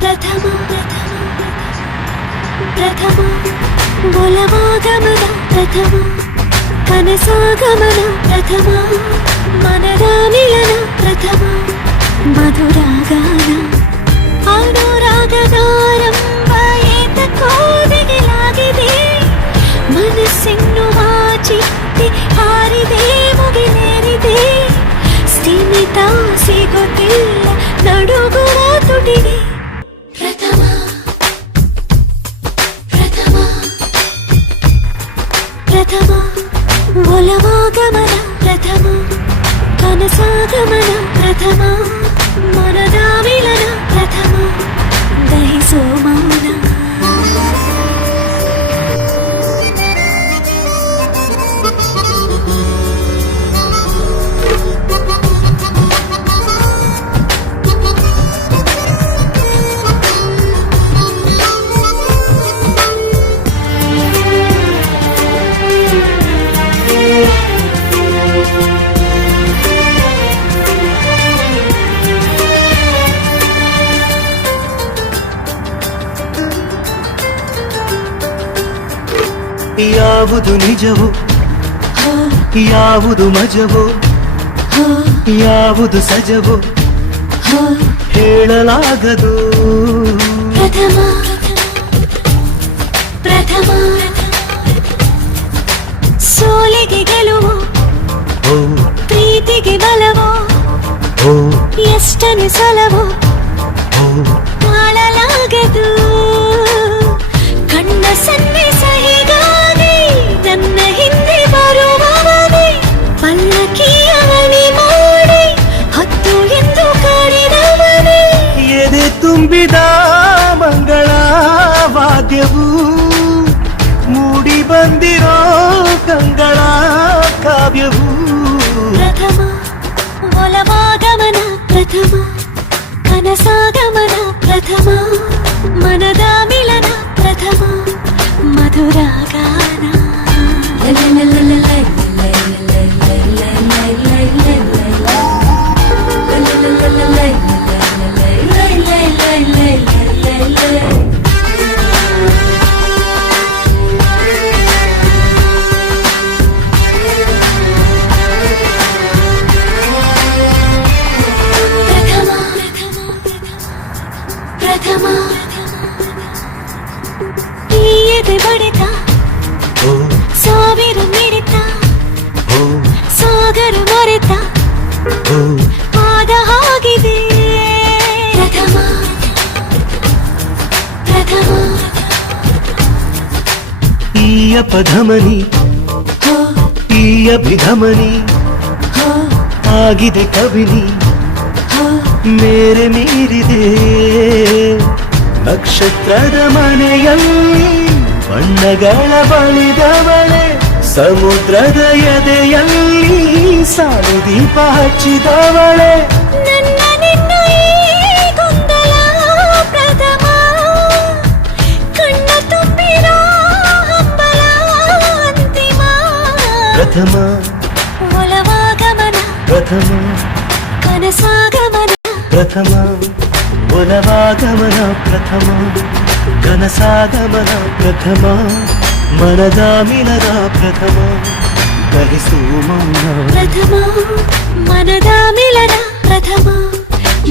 ಪ್ರಥಮ ಪ್ರಥಮ ಒಲವಾಗಮನ ಪ್ರಥಮ ಕನಸಾಗಮನ ಪ್ರಥಮ ಮನದ ಮಿಲನ ಪ್ರಥಮ ಮಧುರಾಗಾನ ಅನುರಾಗದಾರಂಭ ಏತಕ್ಕೋ ದಿಗಿಲಾಗಿದೆ ಮನಸ್ಸೆನ್ನುವ ಚಿಟ್ಟೆ ಹಾರಿದೆ ಮುಗಿಲೇರಿದೆ ಸ್ಥಿಮಿತ ಸಿಗುತ್ತಿಲ್ಲ ನಡುಗುವ ತುಟಿಗೆ ಪ್ರಥಮ ಪ್ರಥಮ ಪ್ರಥಮ ಒಲವಾಗಮನ ಪ್ರಥಮ ಕನಸಾಗಮನ ಪ್ರಥಮ ಮನದ ಮಿಲನ ಪ್ರಥಮ ದಹಿಸೋ ಮೌನ ಯಾವುದು ನಿಜವೋ ಯಾವುದು ಮಜವೋ ಯಾವುದು ಸಜವೋ ಹೇಳಲಾಗದು ಪ್ರಥಮ ಪ್ರಥಮ ಸೋಲಿಗೆ ಗೆಲುವು ಪ್ರೀತಿಗೆ ಬಲವೋ ಎಷ್ಟನ್ನು ಸಲವೋ ಮಾಡಲಾಗದು ಕಣ್ಣ ಸನ್ನಿಸ ಹೀಗಾಗಿ ನನ್ನ ಹಿಂದೆ ಬರುವವನೇ ಪಲ್ಲಕ್ಕಿಯ ಮಣಿ ಮಾಡಿ ಹತ್ತು ಎಂದು ಕಾಡಿದವನೇ ಎದೆ ತುಂಬಿದ ಮಂಗಳ ವಾದ್ಯವು ಮೂಡಿ ಬಂದಿರೋ ಕಂಗಳ ಕಾವ್ಯವು ಪ್ರಥಮ ಒಲವಾಗಮನ ಪ್ರಥಮ ಕನಸಾಗಮನ ಪ್ರಥಮ ಮನದ ಮಿಲನ ಪ್ರಥಮ ಮಧುರಾಗಾನ ಪ್ರಥಮ ಈ ಎದೆ ಬಡಿತ ಸಾವಿರ ಮಿಡಿತ ಸಾಗರ ಮರೆತ ಆದ ಹಾಗಿದೆ ಪ್ರಥಮ ಪ್ರಥಮ ಈ ಅಪಧಮನಿ ಈ ಅಭಿಧಮನಿ ಆಗಿದೆ ಕವಿನಿ ಮೇರೆ ಮೀರಿದೆ ನಕ್ಷತ್ರದ ಮನೆಯಲ್ಲಿ ಬಣ್ಣಗಳ ಬಳಿದವಳೆ ಸಮುದ್ರದ ಎದೆಯಲ್ಲಿ ಸಾಲು ದೀಪ ಹಚ್ಚಿದವಳೆ ನನ್ನ ನಿನ್ನ ಈ ಗೊಂದಲ ಪ್ರಥಮ ಕಣ್ಣ ತುಂಬಿರೋ ಹಂಬಲ ಅಂತಿಮ ಪ್ರಥಮ ಒಲವಾಗಮನ ಪ್ರಥಮ ಕನಸಾಗಮನ ಪ್ರಥಮ ಒಲವಾಗಮನ ಪ್ರಥಮ ಕನಸಾಗಮನ ಪ್ರಥಮ ಮನದ ಮಿಲನ ಪ್ರಥಮ ದಹಿಸು ಮೌನ ಪ್ರಥಮ ಮನದ ಮಿಲನ ಪ್ರಥಮ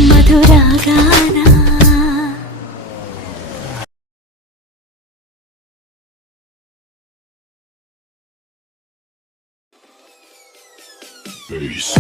ಮಧುರಾಗಾನ Peace.